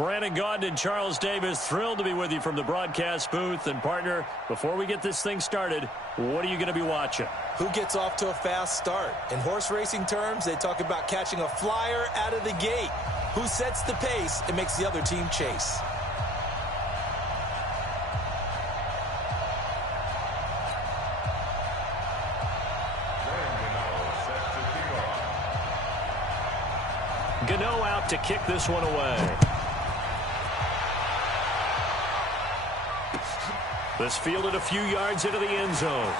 Brandon Gaudin and Charles Davis, thrilled to be with you from the broadcast booth. And, partner, before we get this thing started, what are you going to be watching? Who gets off to a fast start? In horse racing terms, they talk about catching a flyer out of the gate. Who sets the pace and makes the other team chase? Gano out to kick this one away. This fielded a few yards into the end zone.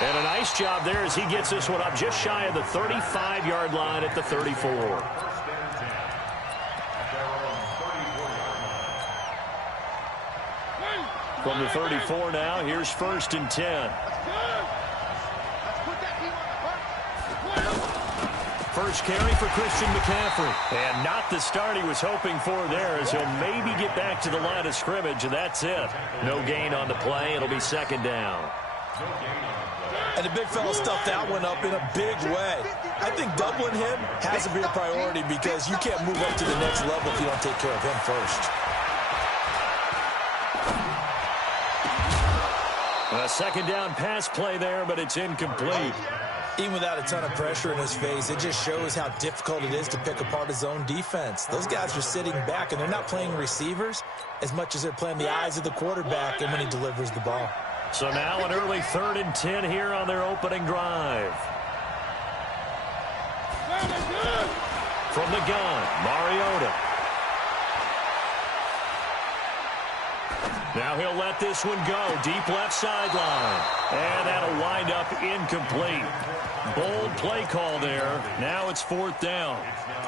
And a nice job there as he gets this one up just shy of the 35-yard line at the 34. From the 34 now, here's 1st and 10. First carry for Christian McCaffrey. And not the start he was hoping for there, as he'll maybe get back to the line of scrimmage, and that's it. No gain on the play. It'll be 2nd down. And the big fella stuffed that one up in a big way. I think doubling him has to be a priority because you can't move up to the next level if you don't take care of him first. A 2nd down pass play there, but it's incomplete. Even without a ton of pressure in his face, it just shows how difficult it is to pick apart his own defense. Those guys are sitting back, and they're not playing receivers as much as they're playing the eyes of the quarterback and when he delivers the ball. So now an early 3rd and 10 here on their opening drive. From the gun, Mariota. Now he'll let this one go. Deep left sideline. And that'll wind up incomplete. Bold play call there. Now it's 4th down.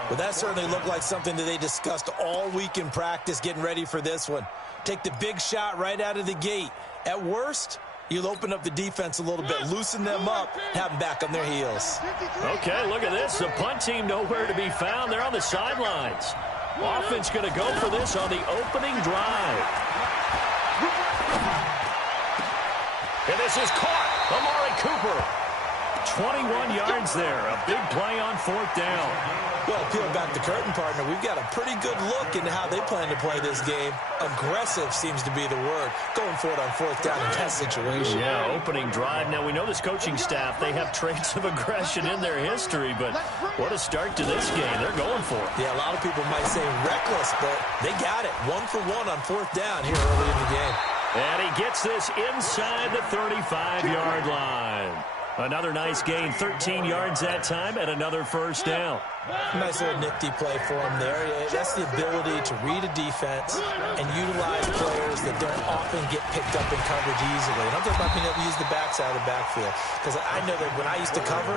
Well, that certainly looked like something that they discussed all week in practice getting ready for this one. Take the big shot right out of the gate. At worst, you'll open up the defense a little bit, loosen them up, have them back on their heels. Okay, look at this. The punt team nowhere to be found. They're on the sidelines. Offense going to go for this on the opening drive. And this is caught. Amari Cooper. 21 yards there. A big play on 4th down. Well, peel back the curtain, partner. We've got a pretty good look into how they plan to play this game. Aggressive seems to be the word. Going for it on 4th down in that situation. Yeah, opening drive. Now, we know this coaching staff, they have traits of aggression in their history, but what a start to this game. They're going for it. Yeah, a lot of people might say reckless, but they got it. 1 for 1 on 4th down here early in the game. And he gets this inside the 35-yard line. Another nice gain, 13 yards that time, and another 1st down. Nice little nifty play for him there. That's the ability to read a defense and utilize players that don't often get picked up in coverage easily. And I'm talking about being able to use the backside of the backfield. Because I know that when I used to cover,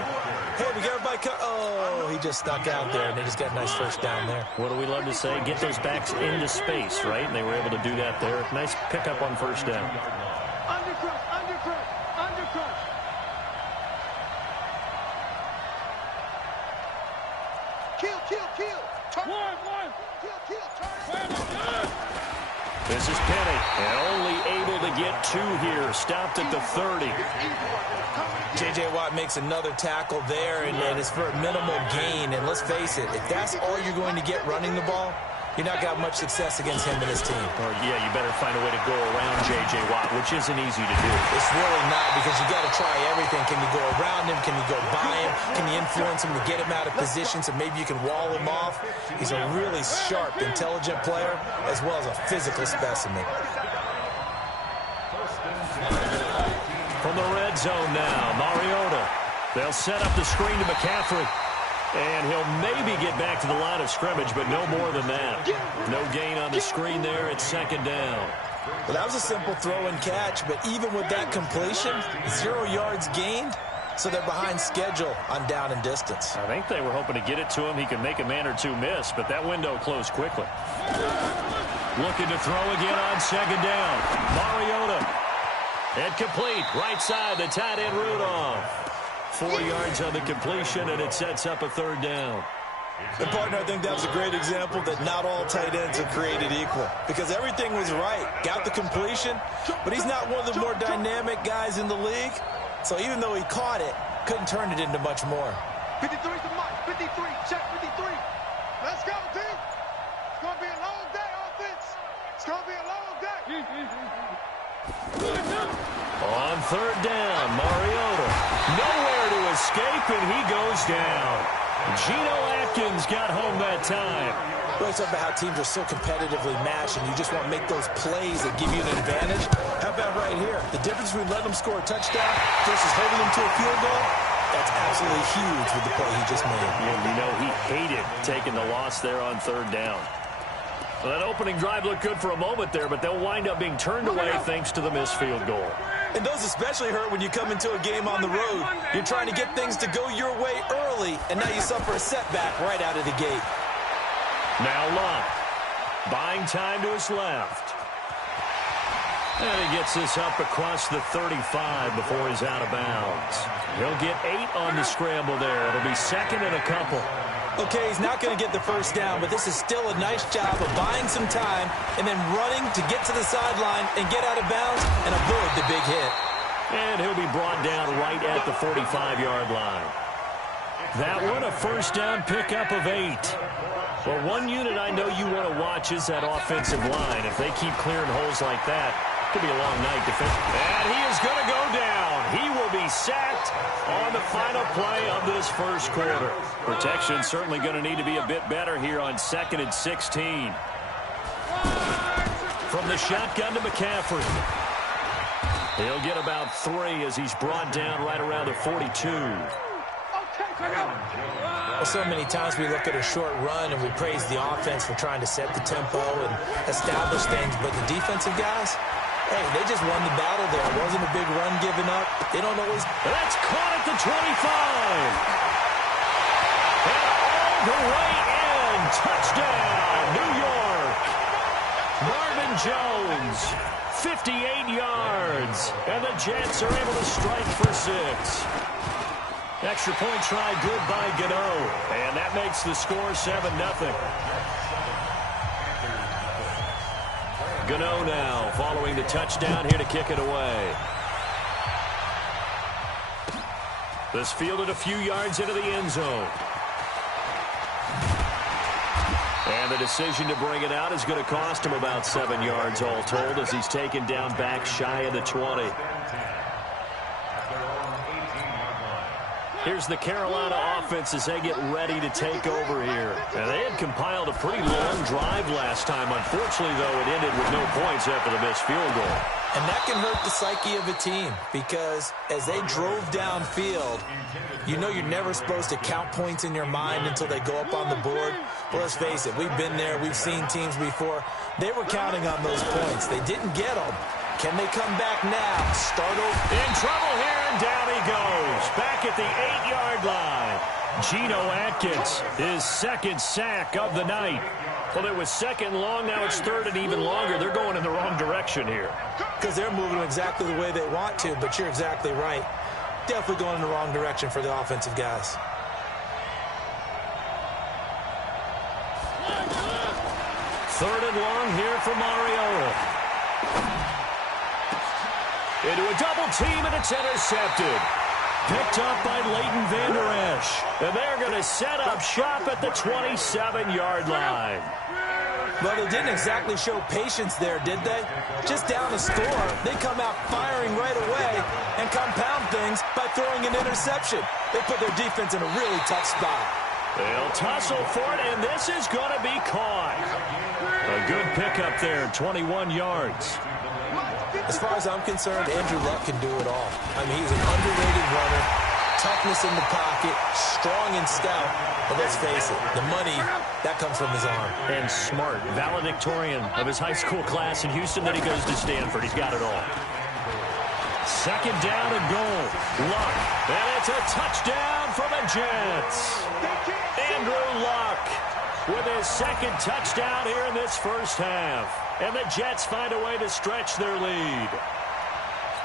hey, we got everybody oh, he just stuck out there, and they just got a nice 1st down there. What do we love to say? Get those backs into space, right? And they were able to do that there. Nice pickup on 1st down. Undercrush, undercrush, undercrush. Kill. Turn. One. Kill. Turn. This is Penny, and only able to get 2 here. Stopped at the 30. J.J. Watt makes another tackle there, and it's for a minimal gain. And let's face it, if that's all you're going to get running the ball, you're not got much success against him and his team. Or, yeah, you better find a way to go around J.J. Watt, which isn't easy to do. It's really not, because you got to try everything. Can you go around him? Can you go by him? Can you influence him to get him out of position so maybe you can wall him off? He's a really sharp, intelligent player, as well as a physical specimen. From the red zone now, Mariota. They'll set up the screen to McCaffrey. And he'll maybe get back to the line of scrimmage, but no more than that. No gain on the screen there. It's 2nd down. Well, that was a simple throw and catch, but even with that completion, 0 yards gained, so they're behind schedule on down and distance. I think they were hoping to get it to him. He could make a man or two miss, but that window closed quickly. Looking to throw again on 2nd down. Mariota. And complete. Right side, the tight end Rudolph. 4 yards on the completion, and it sets up a 3rd down. And, partner, I think that was a great example that not all tight ends are created equal, because everything was right. Got the completion, but he's not one of the more dynamic guys in the league. So even though he caught it, couldn't turn it into much more. 53 to Mike. 53. Check 53. Let's go, team. It's going to be a long day, offense. It's going to be a long day. On third down, Mariota. Nowhere to escape, and he goes down. Geno Atkins got home that time. Really talking about how teams are so competitively matched, and you just want to make those plays that give you an advantage. How about right here? The difference between letting them score a touchdown versus holding them to a field goal, that's absolutely huge with the play he just made. Well, you know, he hated taking the loss there on third down. Well, that opening drive looked good for a moment there, but they'll wind up being turned away thanks to the missed field goal. And those especially hurt when you come into a game on the road. You're trying to get things to go your way early, and now you suffer a setback right out of the gate. Now Luck, buying time to his left. And he gets this up across the 35 before he's out of bounds. He'll get 8 on the scramble there. It'll be second and a couple. Okay, he's not going to get the first down, but this is still a nice job of buying some time and then running to get to the sideline and get out of bounds and avoid the big hit. And he'll be brought down right at the 45-yard line. That one, a first down pickup of 8. Well, one unit I know you want to watch is that offensive line. If they keep clearing holes like that, it could be a long night defensively. And he is going to go down. He will be sacked on the final play of this first quarter. Protection certainly going to need to be a bit better here on 2nd and 16. From the shotgun to McCaffrey. He'll get about 3 as he's brought down right around the 42. Well, so many times we look at a short run and we praise the offense for trying to set the tempo and establish things, but the defensive guys, hey, they just won the battle there. It wasn't a big run given up. They don't always... That's caught at the 25. And all the way in. Touchdown, New York. Marvin Jones, 58 yards. And the Jets are able to strike for 6. Extra point try good by Gano. And that makes the score 7-0. Gano now following the touchdown here to kick it away. This fielded a few yards into the end zone. And the decision to bring it out is going to cost him about 7 yards all told as he's taken down back shy of the 20. Here's the Carolina offense as they get ready to take over here. And they had compiled a pretty long drive last time. Unfortunately, though, it ended with no points after the missed field goal. And that can hurt the psyche of a team because as they drove downfield, you know you're never supposed to count points in your mind until they go up on the board. But let's face it, we've been there. We've seen teams before. They were counting on those points. They didn't get them. Can they come back now? Start over. In trouble here, and down he goes. Back at the 8-yard line. Geno Atkins, his second sack of the night. Well, it was second long, now it's third and even longer. They're going in the wrong direction here. Because they're moving exactly the way they want to, but you're exactly right. Definitely going in the wrong direction for the offensive guys. Third and long here for Mariota. Into a double team, and it's intercepted. Picked up by Leighton Vander Esch. And they're going to set up shop at the 27-yard line. Well, they didn't exactly show patience there, did they? Just down a score, they come out firing right away and compound things by throwing an interception. They put their defense in a really tough spot. They'll tussle for it, and this is going to be caught. A good pickup there, 21 yards. As far as I'm concerned, Andrew Luck can do it all. I mean, he's an underrated runner, toughness in the pocket, strong and stout. But let's face it, the money, that comes from his arm. And smart, valedictorian of his high school class in Houston. Then he goes to Stanford. He's got it all. Second down and goal. Luck. And it's a touchdown for the Jets. Andrew Luck with his second touchdown here in this first half. And the Jets find a way to stretch their lead.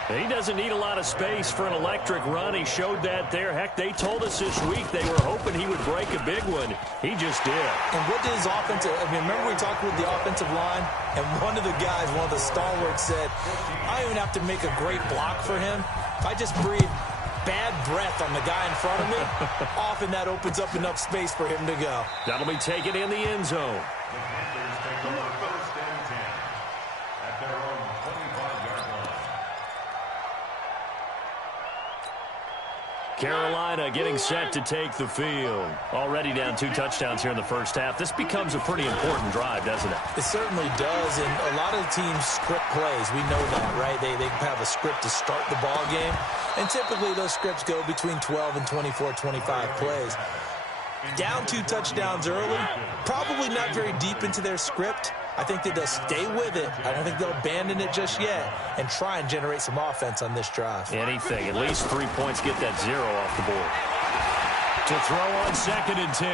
He doesn't need a lot of space for an electric run. He showed that there. Heck, they told us this week they were hoping he would break a big one. He just did. And what did his offensive... I mean, remember we talked with the offensive line? And one of the guys, one of the stalwarts said, I don't even have to make a great block for him. If I just breathe bad breath on the guy in front of me, often that opens up enough space for him to go. That'll be taken in the end zone. Carolina getting set to take the field. Already down 2 touchdowns here in the first half. This becomes a pretty important drive, doesn't it? It certainly does, and a lot of the teams script plays. We know that, right? They have a script to start the ball game, and typically those scripts go between 12 and 24, 25 plays. Down 2 touchdowns early, probably not very deep into their script. I think that they'll stay with it. I don't think they'll abandon it just yet and try and generate some offense on this drive. Anything. At least 3 points, get that 0 off the board. To throw on 2nd and 10.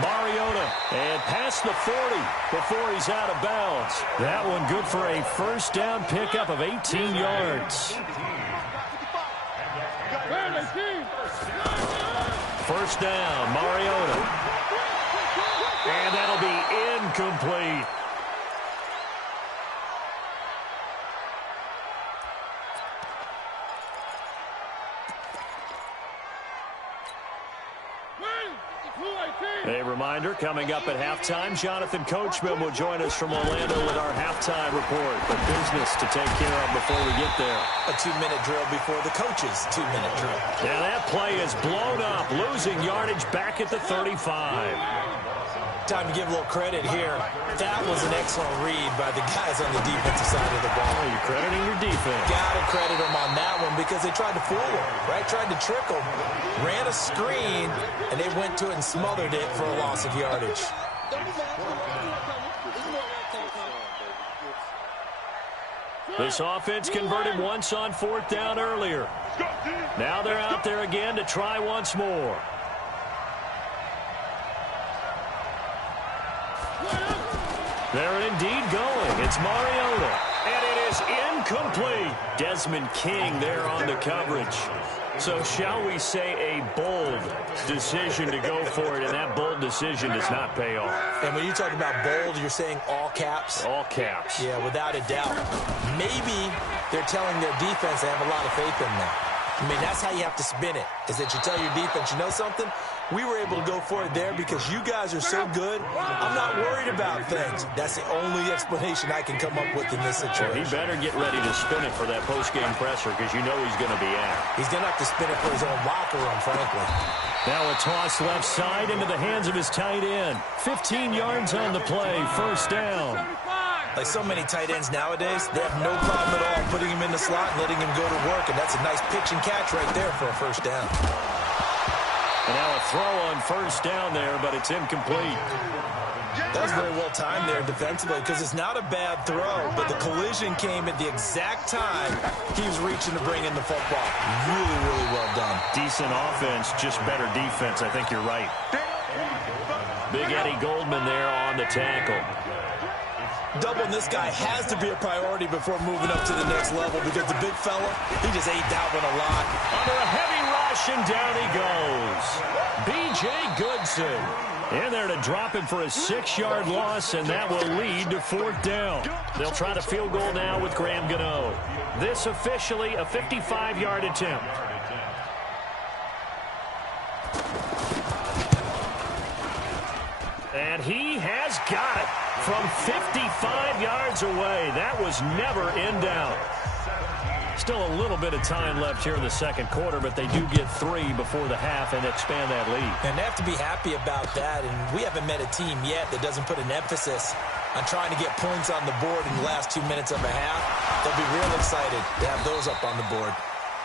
Mariota, and past the 40 before he's out of bounds. That one good for a first down pickup of 18 yards. First down, Mariota. And that'll be incomplete. A reminder, coming up at halftime, Jonathan Coachman will join us from Orlando with our halftime report. But business to take care of before we get there. A 2-minute drill before the coach's 2-minute drill. And that play is blown up, losing yardage back at the 35. Time to give a little credit here. That was an excellent read by the guys on the defensive side of the ball. Oh, you're crediting your defense. Got to credit them on that one because they tried to fool them, right? Tried to trick them. Ran a screen, and they went to it and smothered it for a loss of yardage. This offense converted once on 4th down earlier. Now they're out there again to try once more. They're indeed going. It's Mariota. And it is incomplete. Desmond King there on the coverage. So shall we say a bold decision to go for it, and that bold decision does not pay off. And when you talk about bold, you're saying all caps? All caps. Yeah, without a doubt. Maybe they're telling their defense they have a lot of faith in them. I mean, that's how you have to spin it, is that you tell your defense, you know something? We were able to go for it there because you guys are so good. I'm not worried about things. That's the only explanation I can come up with in this situation. He better get ready to spin it for that post-game presser because you know he's going to be at. He's going to have to spin it for his own locker room, frankly. Now a toss left side into the hands of his tight end. 15 yards on the play, first down. Like so many tight ends nowadays, they have no problem at all putting him in the slot and letting him go to work, and that's a nice pitch and catch right there for a first down. And now a throw on first down there, but it's incomplete. That was very well timed there defensively because it's not a bad throw, but the collision came at the exact time he was reaching to bring in the football. Really, really well done. Decent offense, just better defense. I think you're right. Big Eddie Goldman there on the tackle. Doubling this guy has to be a priority before moving up to the next level because the big fella, he just ate that one a lot. Under a heavy rush, and down he goes. B.J. Goodson in there to drop him for a 6-yard loss, and that will lead to 4th down. They'll try to field goal now with Graham Gano. This officially a 55-yard attempt. And he has got it from 55 yards away. That was never in doubt. Still a little bit of time left here in the second quarter, but they do get 3 before the half and expand that lead. And they have to be happy about that, and we haven't met a team yet that doesn't put an emphasis on trying to get points on the board in the last 2 minutes of a half. They'll be real excited to have those up on the board.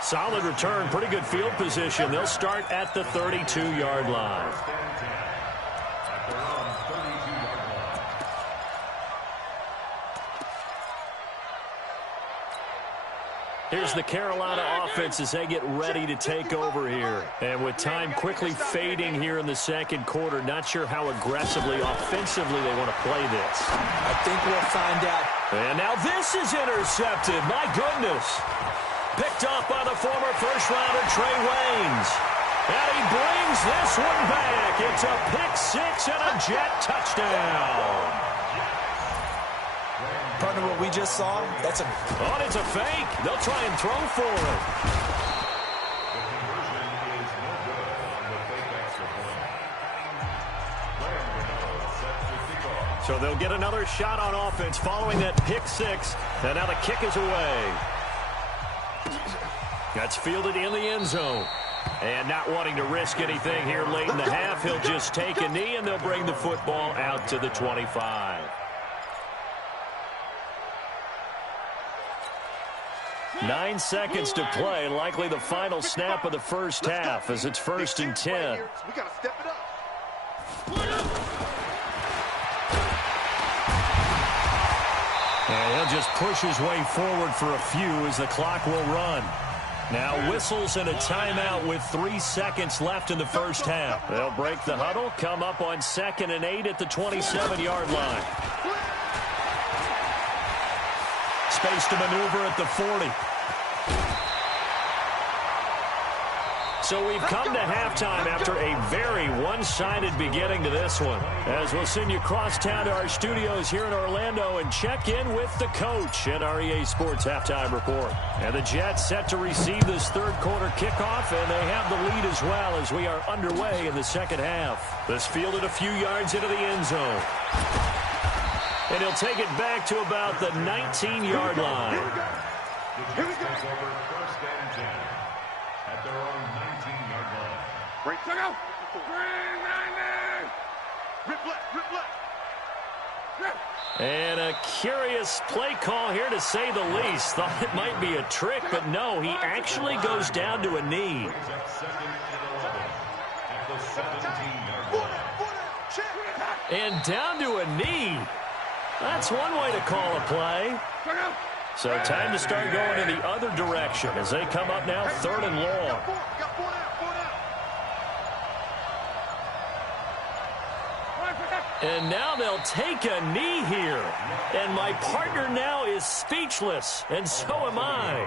Solid return, pretty good field position. They'll start at the 32-yard line. Here's the Carolina offense as they get ready to take over here. And with time quickly fading here in the second quarter, not sure how aggressively, offensively they want to play this. I think we'll find out. And now this is intercepted. My goodness. Picked off by the former first-rounder Trey Waynes. And he brings this one back. It's a pick-6 and a Jet touchdown. Partner, what we just saw, that's a... Oh, it's a fake. They'll try and throw for it. So they'll get another shot on offense following that pick six. And now the kick is away. That's fielded in the end zone. And not wanting to risk anything here late in the half, he'll just take a knee, and they'll bring the football out to the 25. Nine seconds to play, likely the final snap of the first half as it's 1st and 10. We got to step it up. And he'll just push his way forward for a few as the clock will run. Now whistles and a timeout with 3 seconds left in the first half. They'll break the huddle, come up on 2nd and 8 at the 27-yard line. Space to maneuver at the 40. So we've come to halftime after a very one-sided beginning to this one. As we'll send you across town to our studios here in Orlando and check in with the coach in our EA Sports Halftime Report. And the Jets set to receive this third quarter kickoff, and they have the lead as well as we are underway in the second half. This fielded a few yards into the end zone. And he'll take it back to about the 19-yard line. Here we go. First and 10 at their own 19-yard line. Break. Check out. Rip left. Rip left. And a curious play call here, to say the least. Thought it might be a trick, but no, he actually goes down to a knee. And down to a knee. That's one way to call a play. So time to start going in the other direction as they come up now 3rd and long. And now they'll take a knee here. And my partner now is speechless, and so am I.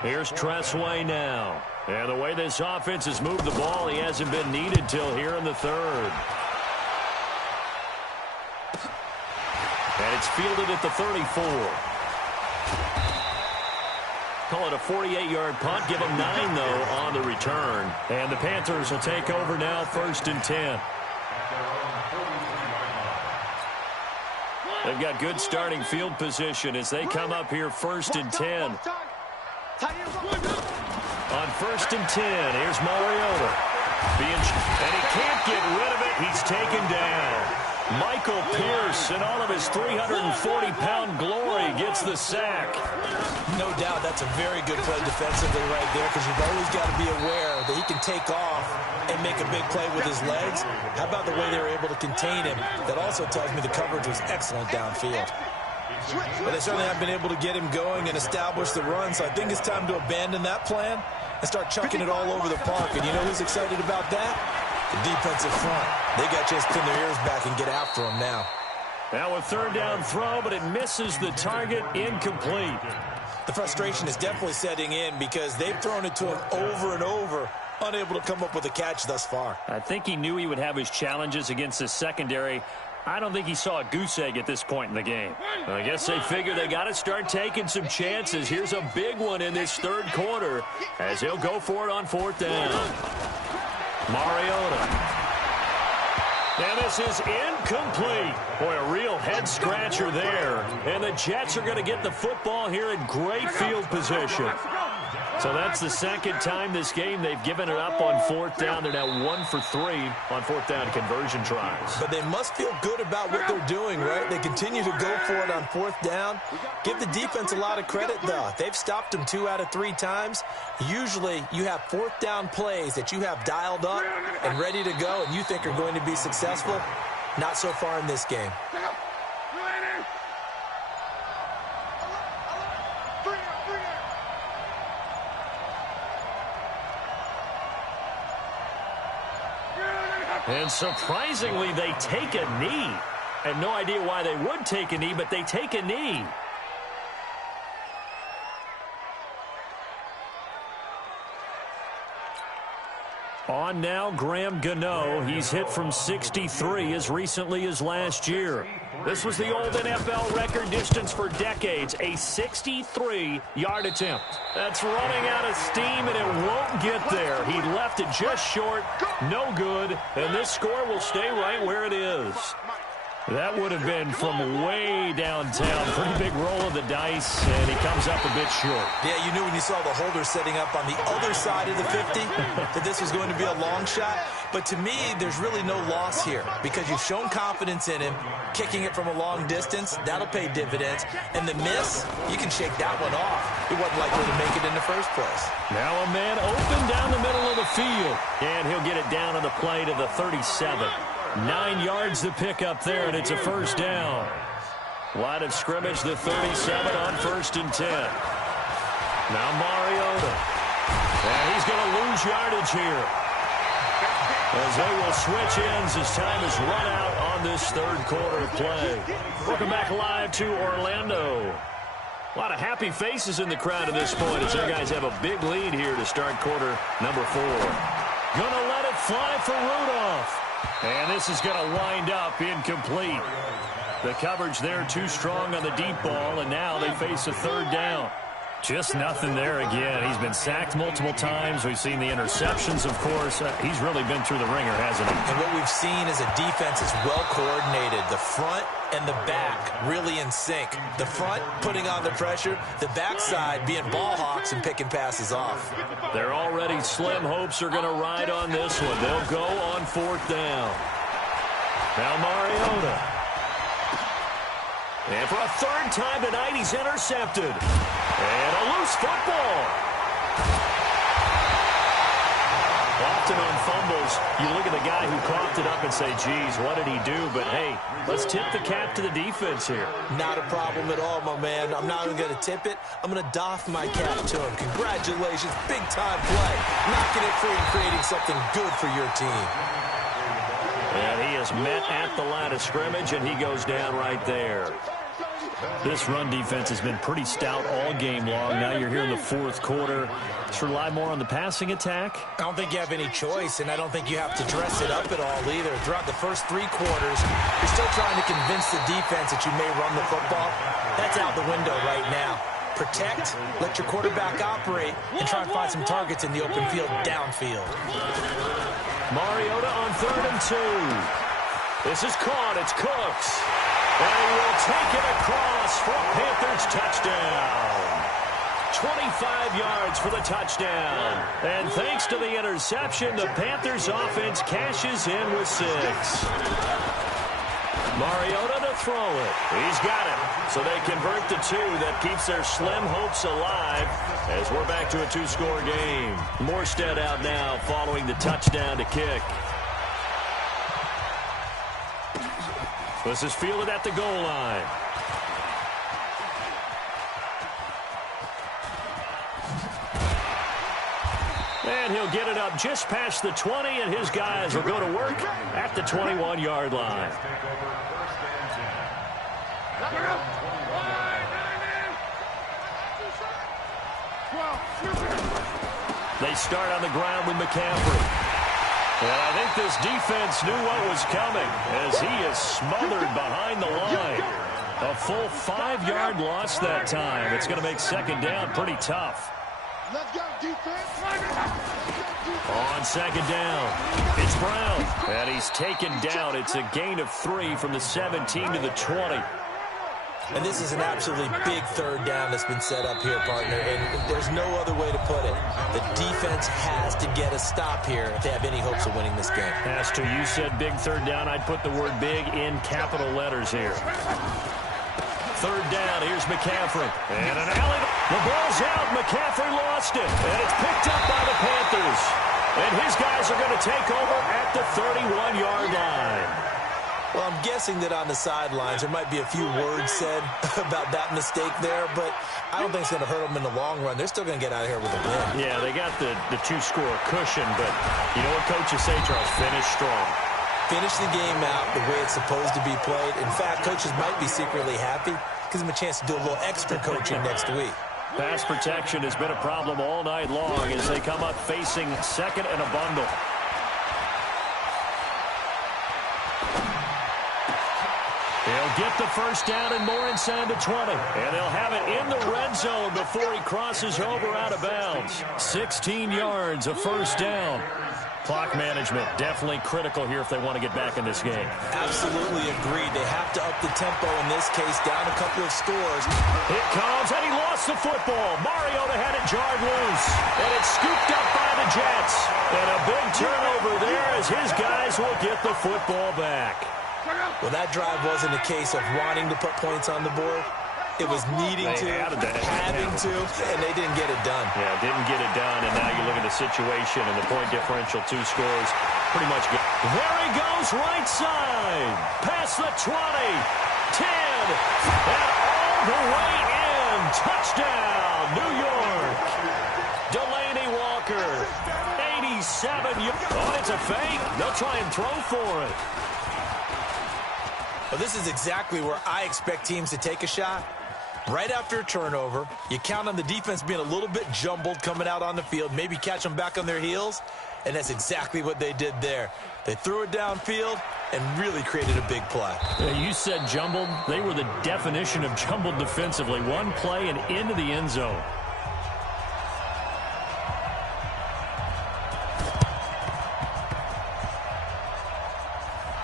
Here's Tressway now. And the way this offense has moved the ball, he hasn't been needed till here in the 3rd. And it's fielded at the 34. Call it a 48-yard punt. Give them 9, though, on the return. And the Panthers will take over now, 1st and 10. They've got good starting field position as they come up here 1st and 10. On 1st and 10, here's Mariota. And he can't get rid of it. He's taken down. Michael Pierce, in all of his 340-pound glory, gets the sack. No doubt that's a very good play defensively right there, because you've always got to be aware that he can take off and make a big play with his legs. How about the way they were able to contain him? That also tells me the coverage was excellent downfield. But they certainly have been able to get him going and establish the run, so I think it's time to abandon that plan and start chucking it all over the park. And you know who's excited about that? The defensive front. They got a chance to pin their ears back and get after him now. Now a 3rd down throw, but it misses the target. Incomplete. The frustration is definitely setting in because they've thrown it to him over and over, unable to come up with a catch thus far. I think he knew he would have his challenges against the secondary. I don't think he saw a goose egg at this point in the game. I guess they figure they got to start taking some chances. Here's a big one in this 3rd quarter as he'll go for it on 4th down. Mariota. And this is incomplete. Boy, a real head-scratcher there. And the Jets are going to get the football here in great field position. So that's the 2nd time this game they've given it up on 4th down. They're now 1 for 3 on 4th down conversion tries. But they must feel good about what they're doing, right? They continue to go for it on 4th down. Give the defense a lot of credit, though. They've stopped them 2 out of 3 times. Usually you have 4th down plays that you have dialed up and ready to go and you think are going to be successful. Not so far in this game. And surprisingly, they take a knee. I have no idea why they would take a knee, but they take a knee. On now, Graham Gano. He's hit from 63 as recently as last year. This was the old NFL record distance for decades, a 63-yard attempt. That's running out of steam, and it won't get there. He left it just short, no good, and this score will stay right where it is. That would have been from way downtown. Pretty big roll of the dice, and he comes up a bit short. Yeah, you knew when you saw the holder setting up on the other side of the 50 that this was going to be a long shot. But to me, there's really no loss here because you've shown confidence in him. Kicking it from a long distance, that'll pay dividends. And the miss, you can shake that one off. He wasn't likely to make it in the first place. Now a man open down the middle of the field. And he'll get it down on the play to the 37. 9 yards to pick up there, and it's a first down. Line of scrimmage, the 37 on 1st and 10. Now Mariota. And he's going to lose yardage here, as they will switch ends as time is run out on this third quarter of play. Welcome back live to Orlando. A lot of happy faces in the crowd at this point as their guys have a big lead here to start quarter number 4. Gonna let it fly for Rudolph. And this is going to wind up incomplete. The coverage there too strong on the deep ball, and now they face a third down. Just nothing there again. He's been sacked multiple times. We've seen the interceptions, of course. He's really been through the ringer, hasn't he? And what we've seen is a defense is well coordinated. The front and the back really in sync. The front putting on the pressure, the backside being ball hawks and picking passes off. They're already slim hopes are going to ride on this one. They'll go on 4th down. Now Mariota. And for a third time tonight, he's intercepted. And a loose football. Often on fumbles, you look at the guy who coughed it up and say, geez, what did he do? But, hey, let's tip the cap to the defense here. Not a problem at all, my man. I'm not even going to tip it. I'm going to doff my cap to him. Congratulations. Big-time play. Knocking it free and creating something good for your team. And he is met at the line of scrimmage, and he goes down right there. This run defense has been pretty stout all game long. Now you're here in the 4th quarter. Just rely more on the passing attack. I don't think you have any choice, and I don't think you have to dress it up at all either. Throughout the first 3 quarters, you're still trying to convince the defense that you may run the football. That's out the window right now. Protect, let your quarterback operate, and try and find some targets in the open field downfield. Mariota on 3rd and 2. This is caught. It's Cooks. And he will take it across for a Panthers touchdown. 25 yards for the touchdown. And thanks to the interception, the Panthers offense cashes in with 6. Mariota to throw it. He's got it. So they convert the 2. That keeps their slim hopes alive as we're back to a 2-score game. Morstead out now following the touchdown to kick. This is fielded at the goal line. And he'll get it up just past the 20, and his guys will go to work at the 21-yard line. They start on the ground with McCaffrey. And I think this defense knew what was coming as he is smothered behind the line. A full 5-yard loss that time. It's going to make 2nd down pretty tough. Let's go, defense. On 2nd down, it's Brown. And he's taken down. It's a gain of 3 from the 17 to the 20. And this is an absolutely big 3rd down that's been set up here, partner, and there's no other way to put it. The defense has to get a stop here if they have any hopes of winning this game. As to you said big 3rd down, I'd put the word big in capital letters here. 3rd down, here's McCaffrey. And an alley. The ball's out. McCaffrey lost it. And it's picked up by the Panthers. And his guys are going to take over at the 31-yard line. Well, I'm guessing that on the sidelines there might be a few words said about that mistake there, but I don't think it's going to hurt them in the long run. They're still going to get out of here with a win. Yeah, they got the 2-score cushion, but you know what coaches say, Charles? Finish strong. Finish the game out the way it's supposed to be played. In fact, coaches might be secretly happy. Gives them a chance to do a little extra coaching next week. Pass protection has been a problem all night long as they come up facing 2nd and a bundle. They'll get the first down and more inside the 20. And they'll have it in the red zone before he crosses over out of bounds. 16 yards, a first down. Clock management, definitely critical here if they want to get back in this game. Absolutely agreed. They have to up the tempo in this case, down a couple of scores. It comes, and he lost the football. Mariota had it jarred loose, and it's scooped up by the Jets. And a big turnover there as his guys will get the football back. Well, that drive wasn't a case of wanting to put points on the board. It was needing to, having to, and they didn't get it done. Yeah, didn't get it done, and now you look at the situation and the point differential, 2 scores, pretty much good. There he goes, right side, past the 20, 10, and all the way in. Touchdown, New York. Delaney Walker, 87 yards. Oh, it's a fake. They'll try and throw for it. Well, this is exactly where I expect teams to take a shot. Right after a turnover, you count on the defense being a little bit jumbled coming out on the field, maybe catch them back on their heels, and that's exactly what they did there. They threw it downfield and really created a big play. You said jumbled. They were the definition of jumbled defensively. One play and into the end zone.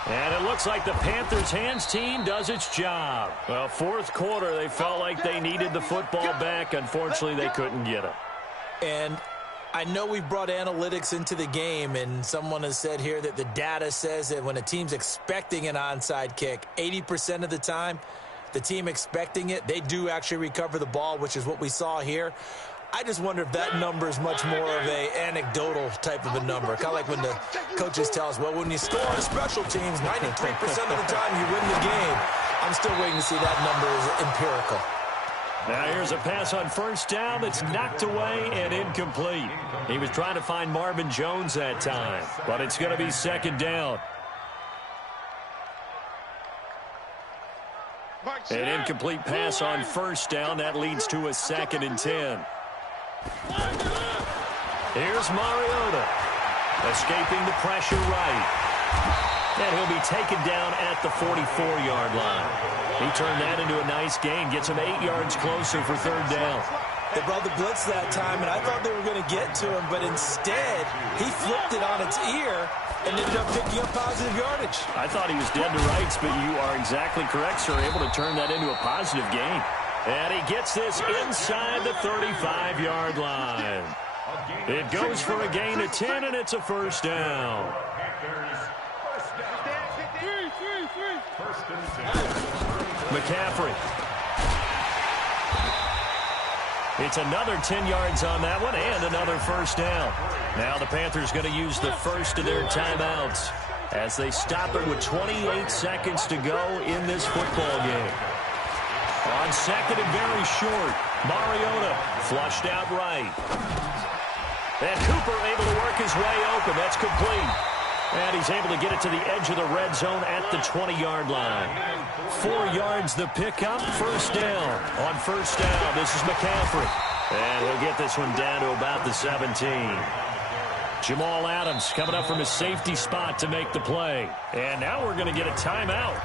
And it looks like the Panthers' hands team does its job. Well, fourth quarter, they felt like they needed the football back. Unfortunately, they couldn't get it. And I know we've brought analytics into the game, and someone has said here that the data says that when a team's expecting an onside kick, 80% of the time, the team expecting it, they do actually recover the ball, which is what we saw here. I just wonder if that number is much more of a anecdotal type of a number. Kind of like when the coaches tell us, well, when you score on special teams, 93% of the time you win the game. I'm still waiting to see that number is empirical. Now here's a pass on first down that's knocked away and incomplete. He was trying to find Marvin Jones that time, but it's going to be second down. An incomplete pass on first down. That leads to a 2nd and 10. Here's Mariota, escaping the pressure right. And he'll be taken down at the 44-yard line. He turned that into a nice gain, gets him 8 yards closer for third down. They brought the blitz that time, and I thought they were going to get to him, but instead, he flipped it on its ear and ended up picking up positive yardage. I thought he was dead to rights, but you are exactly correct, sir, able to turn that into a positive gain. And he gets this inside the 35-yard line. It goes for a gain of 10, and it's a first down. McCaffrey. It's another 10 yards on that one and another first down. Now the Panthers going to use the first of their timeouts as they stop it with 28 seconds to go in this football game. On second and very short, Mariota flushed out right. And Cooper able to work his way open. That's complete. And he's able to get it to the edge of the red zone at the 20-yard line. 4 yards the pickup, first down. On first down, this is McCaffrey. And he'll get this one down to about the 17. Jamal Adams coming up from his safety spot to make the play. And now we're going to get a timeout.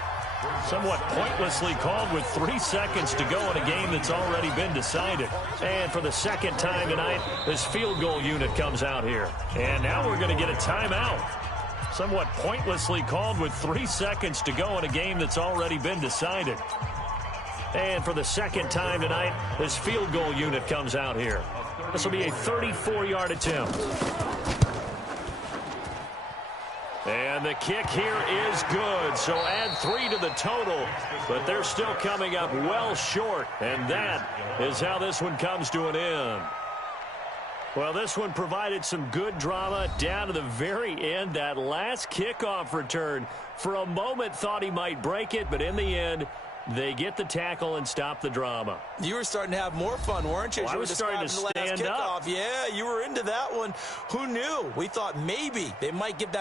Somewhat pointlessly called with 3 seconds to go in a game that's already been decided. And for the second time tonight, this field goal unit comes out here. And now we're going to get a timeout. Somewhat pointlessly called with 3 seconds to go in a game that's already been decided. And for the second time tonight, this field goal unit comes out here. This will be a 34-yard attempt. And the kick here is good, so add 3 to the total, but they're still coming up well short, and that is how this one comes to an end. Well, this one provided some good drama down to the very end. That last kickoff return, for a moment thought he might break it, but in the end, they get the tackle and stop the drama. You were starting to have more fun, weren't you? Well, I was starting to stand up. Yeah, you were into that one. Who knew? We thought maybe they might get that